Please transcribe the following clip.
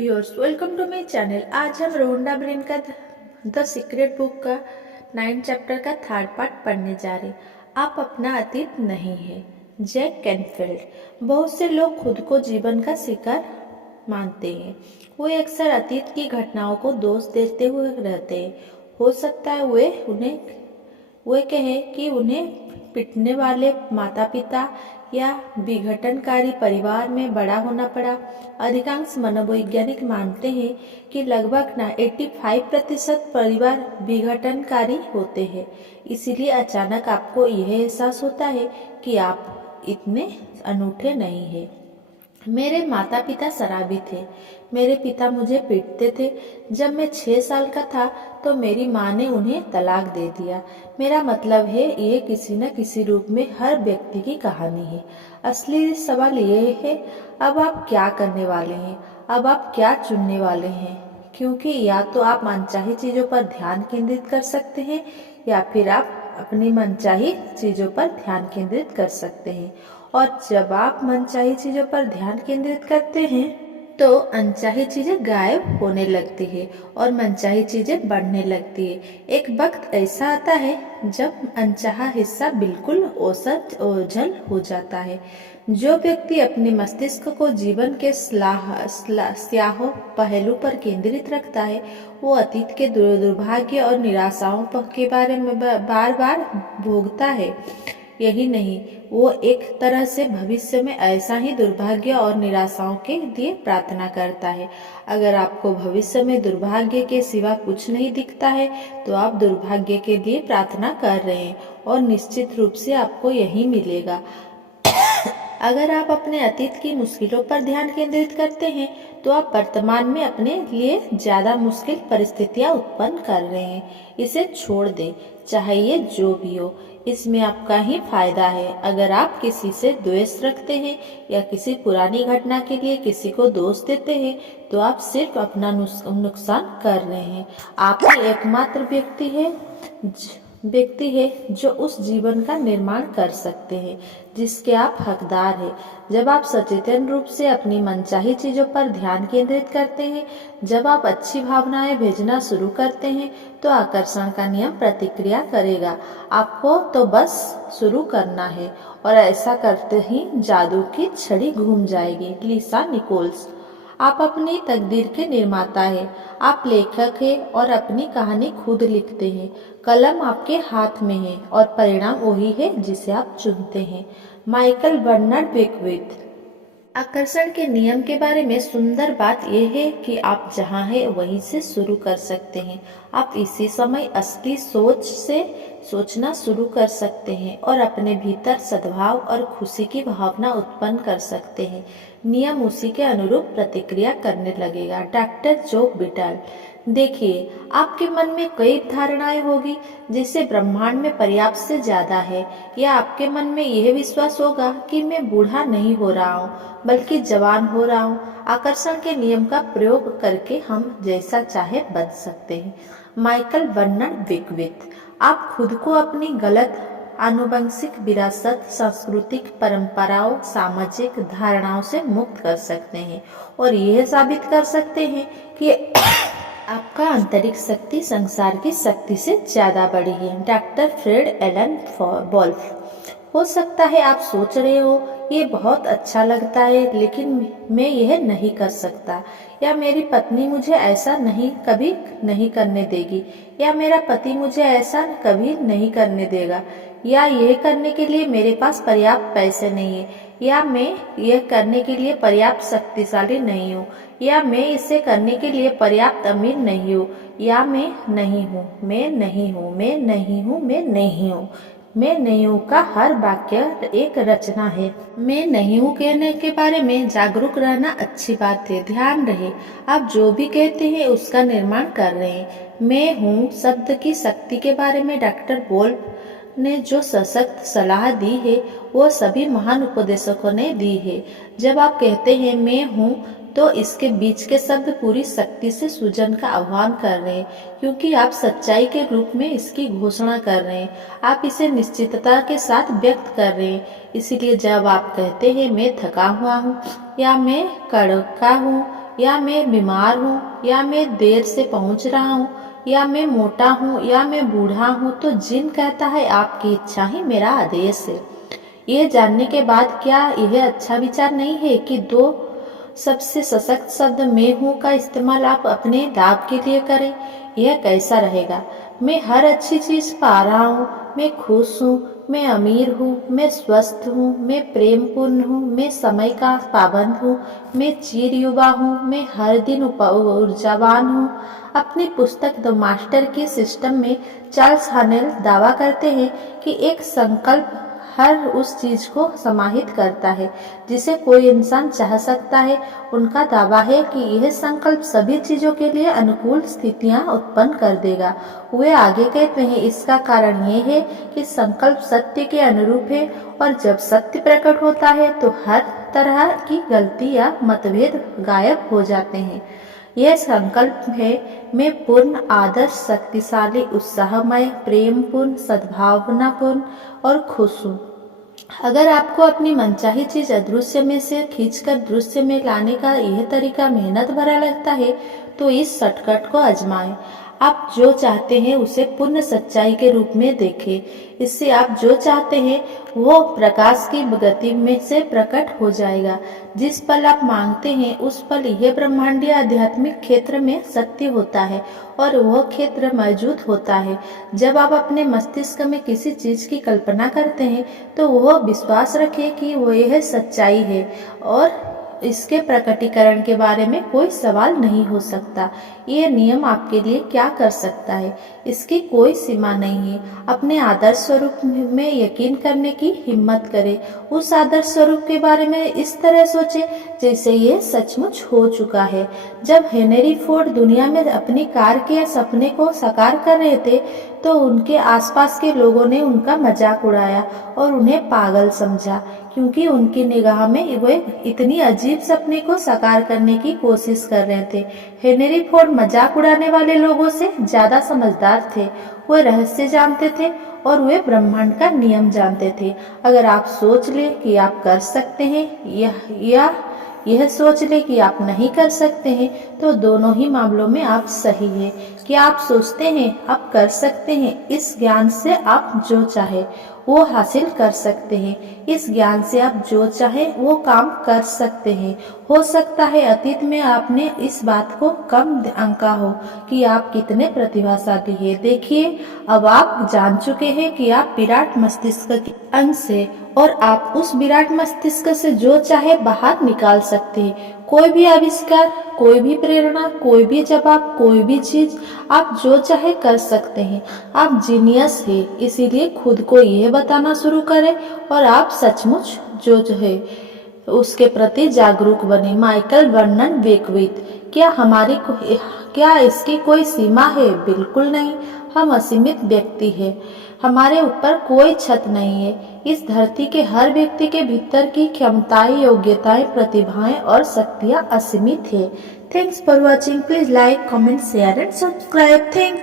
Viewers, welcome to my channel. आज हम Rhonda Byrne का द सीक्रेट बुक का 9 चैप्टर का थर्ड पार्ट पढ़ने जा रहे। आप अपना अतीत नहीं है। Jack Canfield. बहुत से लोग खुद को जीवन का शिकार मानते हैं। वे अक्सर अतीत की घटनाओं को दोष देते हुए रहते हैं। हो सकता है वे कहें कि उन्हें पिटने वाले माता पिता या विघटनकारी परिवार में बड़ा होना पड़ा। अधिकांश मनोवैज्ञानिक मानते हैं कि लगभग 85% परिवार विघटनकारी होते हैं। इसीलिए अचानक आपको यह एहसास होता है कि आप इतने अनूठे नहीं हैं। मेरे माता पिता शराबी थे। मेरे पिता मुझे पीटते थे। जब मैं 6 साल का था तो मेरी माँ ने उन्हें तलाक दे दिया। मेरा मतलब है, ये किसी न किसी रूप में हर व्यक्ति की कहानी है। असली सवाल ये है, अब आप क्या करने वाले हैं? अब आप क्या चुनने वाले हैं? क्योंकि या तो आप मनचाही चीजों पर ध्यान केंद्रित कर सकते हैं या फिर आप अपनी मनचाही चीजों पर ध्यान केंद्रित कर सकते हैं। और जब आप मनचाही चीजों पर ध्यान केंद्रित करते हैं तो अनचाही चीजें गायब होने लगती है और मनचाही चीजें बढ़ने लगती है। एक वक्त ऐसा आता है जब अनचाहा हिस्सा बिल्कुल ओझल हो जाता है। जो व्यक्ति अपने मस्तिष्क को जीवन के स्याह पहलू पर केंद्रित रखता है, वो अतीत के दुर्भाग्य और निराशाओं के बारे में बार बार भोगता है। यही नहीं, वो एक तरह से भविष्य में ऐसा ही दुर्भाग्य और निराशाओं के लिए प्रार्थना करता है। अगर आपको भविष्य में दुर्भाग्य के सिवा कुछ नहीं दिखता है तो आप दुर्भाग्य के लिए प्रार्थना कर रहे हैं और निश्चित रूप से आपको यही मिलेगा। अगर आप अपने अतीत की मुश्किलों पर ध्यान केंद्रित करते हैं तो आप वर्तमान में अपने लिए ज्यादा मुश्किल परिस्थितियां उत्पन्न कर रहे हैं। इसे छोड़ दें, चाहे ये जो भी हो। इसमें आपका ही फायदा है। अगर आप किसी से द्वेष रखते हैं या किसी पुरानी घटना के लिए किसी को दोष देते हैं तो आप सिर्फ अपना नुकसान कर रहे हैं। आप ही एकमात्र व्यक्ति है जो उस जीवन का निर्माण कर सकते हैं जिसके आप हकदार हैं। जब आप सचेतन रूप से अपनी मनचाही चीजों पर ध्यान केंद्रित करते हैं, जब आप अच्छी भावनाएं भेजना शुरू करते हैं तो आकर्षण का नियम प्रतिक्रिया करेगा। आपको तो बस शुरू करना है और ऐसा करते ही जादू की छड़ी घूम जाएगी। लिसा निकोल्स। आप अपनी तकदीर के निर्माता हैं। आप लेखक हैं और अपनी कहानी खुद लिखते हैं। कलम आपके हाथ में है और परिणाम वही है जिसे आप चुनते हैं। Michael Bernard Beckwith. आकर्षण के नियम के बारे में सुंदर बात यह है कि आप जहां हैं वहीं से शुरू कर सकते हैं। आप इसी समय असली सोच से सोचना शुरू कर सकते हैं और अपने भीतर सद्भाव और खुशी की भावना उत्पन्न कर सकते हैं। नियम उसी के अनुरूप प्रतिक्रिया करने लगेगा। Doctor Joe Vitale. देखिए, आपके मन में कई धारणाएं होगी जैसे ब्रह्मांड में पर्याप्त से ज्यादा है, या आपके मन में यह विश्वास होगा कि मैं बूढ़ा नहीं हो रहा हूँ बल्कि जवान हो रहा हूँ। आकर्षण के नियम का प्रयोग करके हम जैसा चाहे बन सकते हैं। Michael Bernard Beckwith. आप खुद को अपनी गलत आनुवंशिक विरासत, सांस्कृतिक परंपराओं, सामाजिक धारणाओं से मुक्त कर सकते हैं और यह साबित कर सकते हैं कि आपका आंतरिक शक्ति संसार की शक्ति से ज्यादा बड़ी है। Doctor Fred Alan Wolf. हो सकता है आप सोच रहे हो, ये बहुत अच्छा लगता है लेकिन मैं यह नहीं कर सकता, या मेरी पत्नी मुझे ऐसा कभी नहीं करने देगी, या मेरा पति मुझे ऐसा कभी नहीं करने देगा, या यह करने के लिए मेरे पास पर्याप्त पैसे नहीं है, या मैं यह करने के लिए पर्याप्त शक्तिशाली नहीं हूँ, या मैं इसे करने के लिए पर्याप्त अमीर नहीं हूँ, या मैं नहीं हूँ, मैं नहीं हूँ, मैं नहीं हूँ, मैं नहीं हूँ। मैं नहीं हूँ का हर वाक्य एक रचना है। मैं नहीं हूँ कहने के बारे में जागरूक रहना अच्छी बात है। ध्यान रहे, आप जो भी कहते हैं उसका निर्माण कर रहे हैं। मैं हूँ शब्द की शक्ति के बारे में डॉक्टर वोल्फ ने जो सशक्त सलाह दी है वो सभी महान उपदेशकों ने दी है। जब आप कहते हैं मैं हूँ तो इसके बीच के शब्द पूरी शक्ति से सृजन का आह्वान कर रहे हैं, क्योंकि आप सच्चाई के रूप में इसकी घोषणा कर रहे हैं। आप इसे निश्चितता के साथ व्यक्त कर रहे हैं। इसीलिए जब आप कहते हैं मैं थका हुआ हूँ, या मैं कड़का हूँ, या मैं बीमार हूँ, या मैं देर से पहुँच रहा हूँ, या मैं मोटा हूँ, या मैं बूढ़ा हूँ, तो जिन कहता है आपकी इच्छा ही मेरा आदेश है। यह जानने के बाद क्या यह अच्छा विचार नहीं है कि दो सबसे सशक्त शब्द मैं हूँ का इस्तेमाल आप अपने लाभ के लिए करें? यह कैसा रहेगा? मैं हर अच्छी चीज पा रहा हूँ, मैं खुश हूँ, मैं अमीर हूँ, मैं स्वस्थ हूँ, मैं प्रेमपूर्ण हूँ, मैं समय का पाबंद हूँ, मैं चिर युवा हूँ, मैं हर दिन ऊर्जावान हूँ। अपनी पुस्तक द मास्टर की सिस्टम में चार्ल्स हानेल दावा करते हैं कि एक संकल्प हर उस चीज को समाहित करता है जिसे कोई इंसान चाह सकता है। उनका दावा है कि यह संकल्प सभी चीजों के लिए अनुकूल स्थितियां उत्पन्न कर देगा। वे आगे कहते हैं, इसका कारण यह है कि संकल्प सत्य के अनुरूप है, और जब सत्य प्रकट होता है तो हर तरह की गलती या मतभेद गायब हो जाते हैं। यह संकल्प है, मैं पूर्ण, आदर्श, शक्तिशाली, उत्साहमय, प्रेमपूर्ण, सद्भावनापूर्ण और खुश हूँ। अगर आपको अपनी मनचाही चीज अदृश्य में से खींचकर दृश्य में लाने का यह तरीका मेहनत भरा लगता है, तो इस शॉर्टकट को आजमाएं। आप जो चाहते हैं उसे पूर्ण सच्चाई के रूप में देखें। इससे आप जो चाहते हैं वो प्रकाश की गति में से प्रकट हो जाएगा। जिस पल आप मांगते हैं उस पल यह ब्रह्मांडीय आध्यात्मिक क्षेत्र में सत्य होता है, और वह क्षेत्र मौजूद होता है। जब आप अपने मस्तिष्क में किसी चीज की कल्पना करते हैं तो वह विश्वास रखें कि वह यह सच्चाई है, और इसके प्रकटीकरण के बारे में कोई सवाल नहीं हो सकता। ये नियम आपके लिए क्या कर सकता है, इसकी कोई सीमा नहीं है। अपने आदर्श स्वरूप में यकीन करने की हिम्मत करें। उस आदर्श स्वरूप के बारे में इस तरह सोचें जैसे ये सचमुच हो चुका है। जब हेनरी फोर्ड दुनिया में अपनी कार के सपने को साकार कर रहे थे तो उनके आसपास के लोगों ने उनका मजाक उड़ाया और उन्हें पागल समझा, क्योंकि उनकी निगाह में वे इतनी अजीब सपने को साकार करने की कोशिश कर रहे थे। हेनरी फोर्ड मजाक उड़ाने वाले लोगों से ज्यादा समझदार थे। वे रहस्य जानते थे और वे ब्रह्मांड का नियम जानते थे। अगर आप सोच ले कि आप कर सकते हैं या यह सोच ले कि आप नहीं कर सकते हैं, तो दोनों ही मामलों में आप सही हैं। क्या आप सोचते हैं आप कर सकते हैं? इस ज्ञान से आप जो चाहे वो हासिल कर सकते हैं। इस ज्ञान से आप जो चाहे वो काम कर सकते हैं। हो सकता है अतीत में आपने इस बात को कम आंका हो कि आप कितने प्रतिभाशाली हैं। देखिए, अब आप जान चुके हैं कि आप विराट मस्तिष्क के अंश हैं, और आप उस विराट मस्तिष्क से जो चाहे बाहर निकाल सकते हैं। कोई भी आविष्कार, कोई भी प्रेरणा, कोई भी जवाब, कोई भी चीज आप जो चाहे कर सकते हैं। आप जीनियस हैं, इसीलिए खुद को यह बताना शुरू करें और आप सचमुच जो है उसके प्रति जागरूक बने। Michael Vernon Beckwith. क्या इसकी कोई सीमा है? बिल्कुल नहीं। हम असीमित व्यक्ति हैं। हमारे ऊपर कोई छत नहीं है। इस धरती के हर व्यक्ति के भीतर की क्षमताएं, योग्यताएं, प्रतिभाएं और शक्तियां असीमित है। Thanks for watching. Please like, comment, share and subscribe. Thank